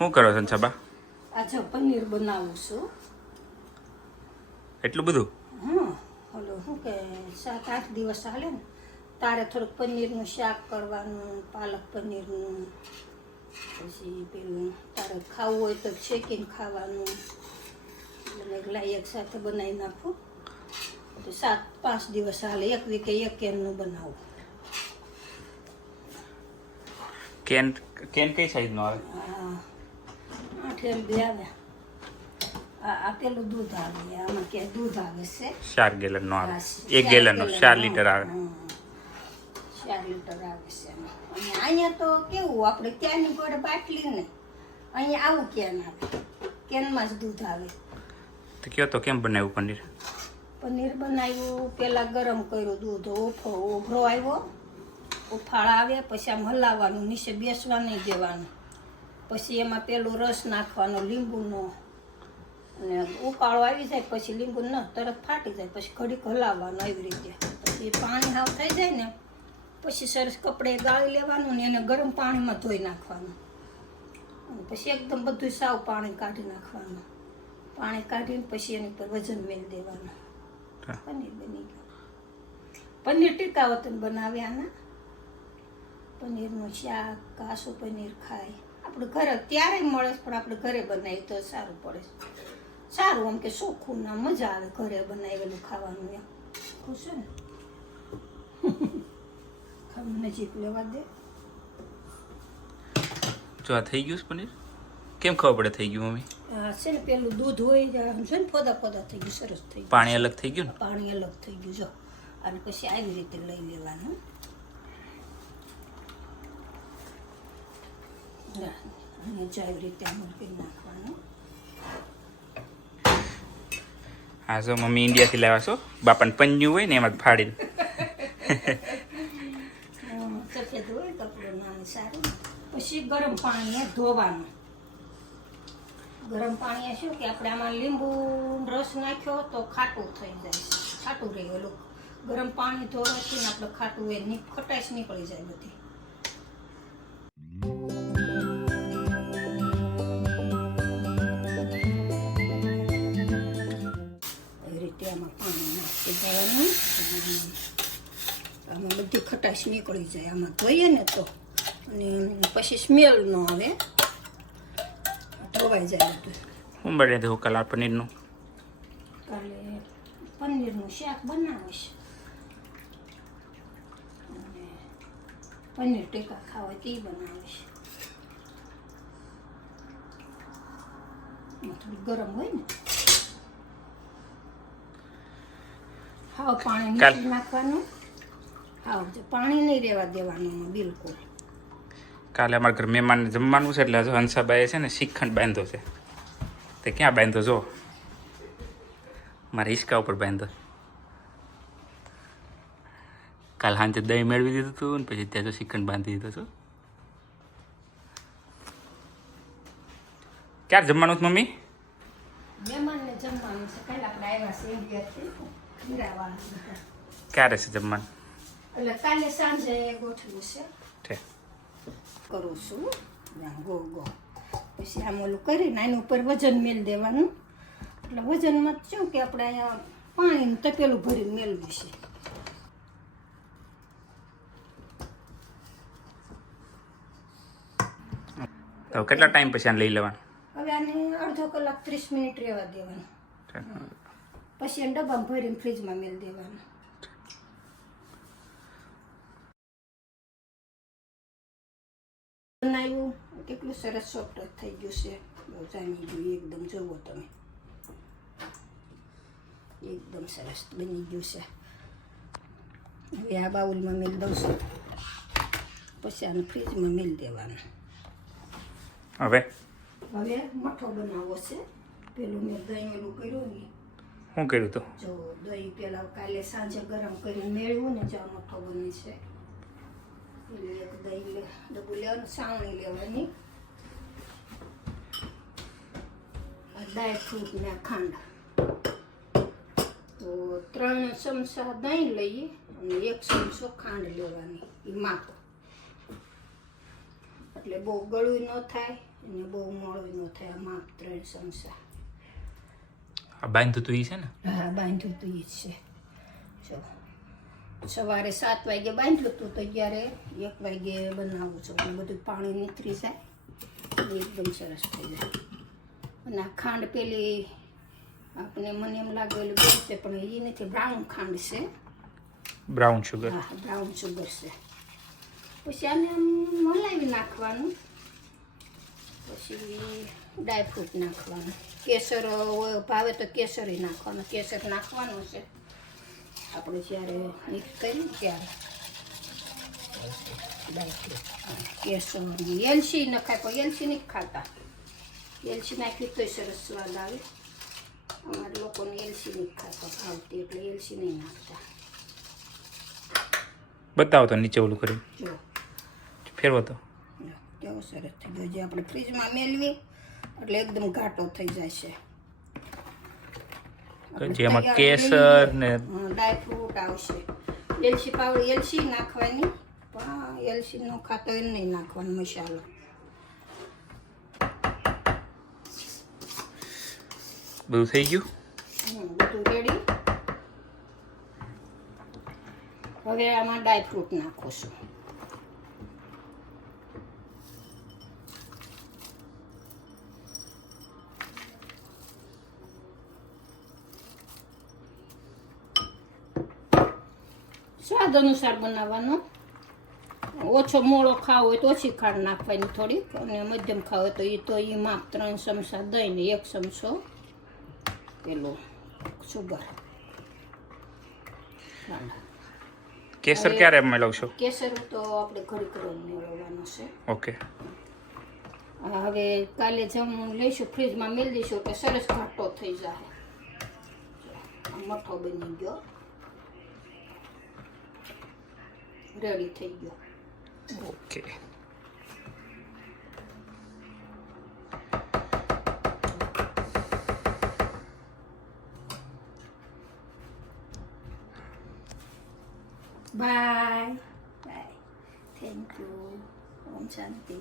શું કરો છો છબા? આજે પનીર બનાવું છું. એટલું બધું? ઓલો શું કે 7-8 દિવસ હાલે ને તારે થોડુંક પનીરનું શાક કરવાનું, પાલક પનીરનું, પછી પેલું તારે ખાવું હોય તો શેકીને ખાવાનું, એટલે એક સાથે બનાવી નાખું તો 7-5 દિવસ હાલે. એક વીકે એક કેનનું બનાવું. કેન કેન કઈ સાઈઝનો આવે? 8 MB આવે. આ પેલું દૂધ આવે, આમાં કે દૂધ આવે છે 4 ગેલનનો આવે. 1 ગેલનનો 4 લીટર આવે. 4 લીટર આવે છે. અને અહીંયા તો કેવું આપણે ત્યાંની ગોળે બાટલી ને, અહીંયા આવું કેન આવે, કેનમાં જ દૂધ આવે. તો કયો તો કેમ બનાવ્યું પનીર? પનીર બનાવ્યું, પહેલાં ગરમ કર્યું દૂધ, ઉભરો આવ્યો, ઉફાળ આવે, પછી આમ હલાવવાનું, નીચે બેસવા નહીં દેવાનું, પછી એમાં પેલું રસ નાખવાનો લીંબુનો, અને ઉકાળો આવી જાય પછી લીંબુ ન તરત ફાટી જાય, પછી ઘડીક હલાવવાનું આવી રીતે. પછી પાણી હાવ થઈ જાય ને પછી સરસ કપડે ગાળી લેવાનું ને એને ગરમ પાણીમાં ધોઈ નાખવાનું, અને પછી એકદમ બધું સાવ પાણી કાઢી નાખવાનું. પાણી કાઢીને પછી એની પર વજન મેળ દેવાનું. પનીર બની ગયું. પનીર ટીકા વતન બનાવે આના. પનીરનું શાક, કાસું પનીર ખાય આપણે ઘરે ત્યારે મળે, પણ આપણે ઘરે બનાવીએ તો સારું પડે. સારું આમ કે ચોખ્ખું ના મજા આવે ઘરે બનાવેલું ખાવાનું. એમ ખુશ ને નજીક લેવા દે. જો આ થઈ ગયું પનીર? કેમ ખબર પડે થઈ ગયું મમ્મી? છે ને પેલું દૂધ હોય છે ને, ફોદા ફોદા થઈ ગયું, સરસ થઈ ગયું. પાણી અલગ થઈ ગયું ને? પાણી અલગ થઈ ગયું. જો અને પછી આવી રીતે લઈ લેવાનું. અને જો આવી રીતે મૂકી નાખવાનું. હા, જો મમ્મી ઇન્ડિયાથી લાવ્યા છો, બાપાને પન્યું હોય ને એમાં ફાડીને. સફેદ હોય કપડું નાનું સારું. પછી ગરમ પાણીએ ધોવાનું. ગરમ પાણી શું કે આપણે આમાં લીંબુ રસ નાખ્યો તો ખાટું થઈ જાય, ખાટું રહે. ઓલું ગરમ પાણી ધોવાથી ને આપણે ખાટું હોય ખટાશ નીકળી જાય બધી. એવી રીતે આમાં પાણી નાખી દેવાનું. આમાં બધી ખટાશ નીકળી જાય આમાં ધોઈએ ને તો, અને પછી સ્મેલ ન આવે, ધોવાઈ જાય બધું. હું બને દઉં કલા પનીરનું? કાલે પનીરનું શાક બનાવીશ, અને પનીર ટીકા ખાવા તે બનાવીશ. થોડું ગરમ હોય ને, હાવ પાણી નીચે નાખવાનું. હાવ પાણી નહીં રહેવા દેવાનું બિલકુલ. કાલે અમારા ઘર મહેમાનને જમવાનું છે, એટલે હજુ હંસાબાઈએ છે ને શ્રીખંડ બાંધ્યો છે. તે ક્યાં બાંધ્યો જો? મારા હિસકા ઉપર બાંધ્યો. કાલ સાંજે દહીં મેળવી દીધું હતું ને પછી ત્યાં તો શ્રીખંડ બાંધી દીધો છો. ક્યારે જમવાનું છે મમ્મી? મહેમાનને જમવાનું છે. કાલે આપણે આવ્યા છે ઇન્ડિયાથી, ખીરાવાળા. ક્યારે છે જમવાનું? એટલે કાલે સાંજે ગોઠવું છે. છે કરું છું ગો ગો. પછી આમ ઓલું કરીને આની ઉપર વજન મેળ દેવાનું. એટલે વજનમાં શું કે આપણે અહીંયા પાણીનું તપેલું ભરીને મેળવી છે. તો કેટલા ટાઈમ પછી આને લઈ લેવાનું? હવે આને અડધો કલાક 30 મિનિટ રહેવા દેવાનું. પછી એને ડબ્બામાં ભરીને ફ્રીજમાં મેળ દેવાનું. બનાવ્યું કેટલું સરસ સોફ્ટ થઈ ગયું છે. જાણી ગયું એકદમ. જુઓ તમે, એકદમ સરસ બની ગયું છે. હવે આ બાઉલમાં મેળ દઉં છું, પછી આને ફ્રીજમાં મેળ દેવાનું. હવે મઠો બનાવવો છે. પેલું મેં દહીં ઓલું કર્યું ને. શું કર્યું તો? જો દહીં પેલા કાલે સાંજે ગરમ કરીને મેળવ્યું ને, જો મઠો બને છે. એક દહીં ડબ્બુ લેવાનું, સાવણી લેવાની, ડ્રાય ફ્રૂટ ને ખાંડ. તો 3 ચમચા દહીં લઈએ અને 1 ચમચો ખાંડ લેવાની, એ માપ. એટલે એટલે બહુ ગળું ન થાય અને બહુ મોળું ન થાય. આ માપ 3 ચમચા. આ બાંધતું તો ઈ છે ને? હા, બાંધ્યું હતું એ જ છે. જો સવારે 7 વાગે બાંધ્યું હતું તો જ્યારે 1 વાગે બનાવું છું. બધું પાણી નીતરી જાય એકદમ સરસ થઈ જાય. અને આ ખાંડ પેલી આપણે મને એમ લાગેલું બહુ છે પણ એ નથી, બ્રાઉન ખાંડ છે. Brown sugar. હા, બ્રાઉન શુગર છે. પછી આને આમ હલાવી નાખવાનું. પછી ડ્રાયફ્રૂટ નાખવાનું. કેસર ભાવે તો કેસરી નાખવાનું. કેસર નાખવાનું છે આપણે જ્યારે મિક્સ કરીએ ત્યારે. ડ્રાયફ્રૂટ, કેસર, એલચી નખાય પણ એલચી નથી ખાતા. એલચી નાખી તો સરસ સ્વાદ આવે. અમારા લોકોને એલચી નથી ખાતા ભાવતી એટલે એલચી નહીં નાખતા. બતાવો તો નીચે ઓલું કરી જો ફેરવો તો. કેવો સરસ થઈ ગયો. જે આપણે ફ્રીજમાં મેળવી એટલે એકદમ ઘાટો થઈ જાય છે. જેમાં કેસર ને ડ્રાયફ્રૂટ આવશે. એલચી પાવડર એલચી નાખવાની પણ એલચી નો ખાતો એ નહીં નાખવાનો મસાલો. બધું થઈ ગયું. બધું રેડી. હવે આમાં ડ્રાયફ્રૂટ નાખું છું. સ્વાદ અનુસાર બનાવવાનો. ઓછો મોળો ખાવો હોય તો ઓછી ખાંડ નાખવાની થોડીક, અને મધ્યમ ખાવો હોય તો એ માપ 3 ચમચા દહીં ને 1 ચમચો પેલું સુગર. કેસર ક્યારે મેળવશો? કેસર તો આપણે ઘડી મેળવવાનો છે. ઓકે. હવે કાલે જમવું લઈશું, ફ્રીજમાં મેળ દઈશું એટલે સરસ ઘાટો થઈ જાય. મઠો બની ગયો, રેડી થઈ ગયો. Okay. Bye bye. Thank you. Om Shanti.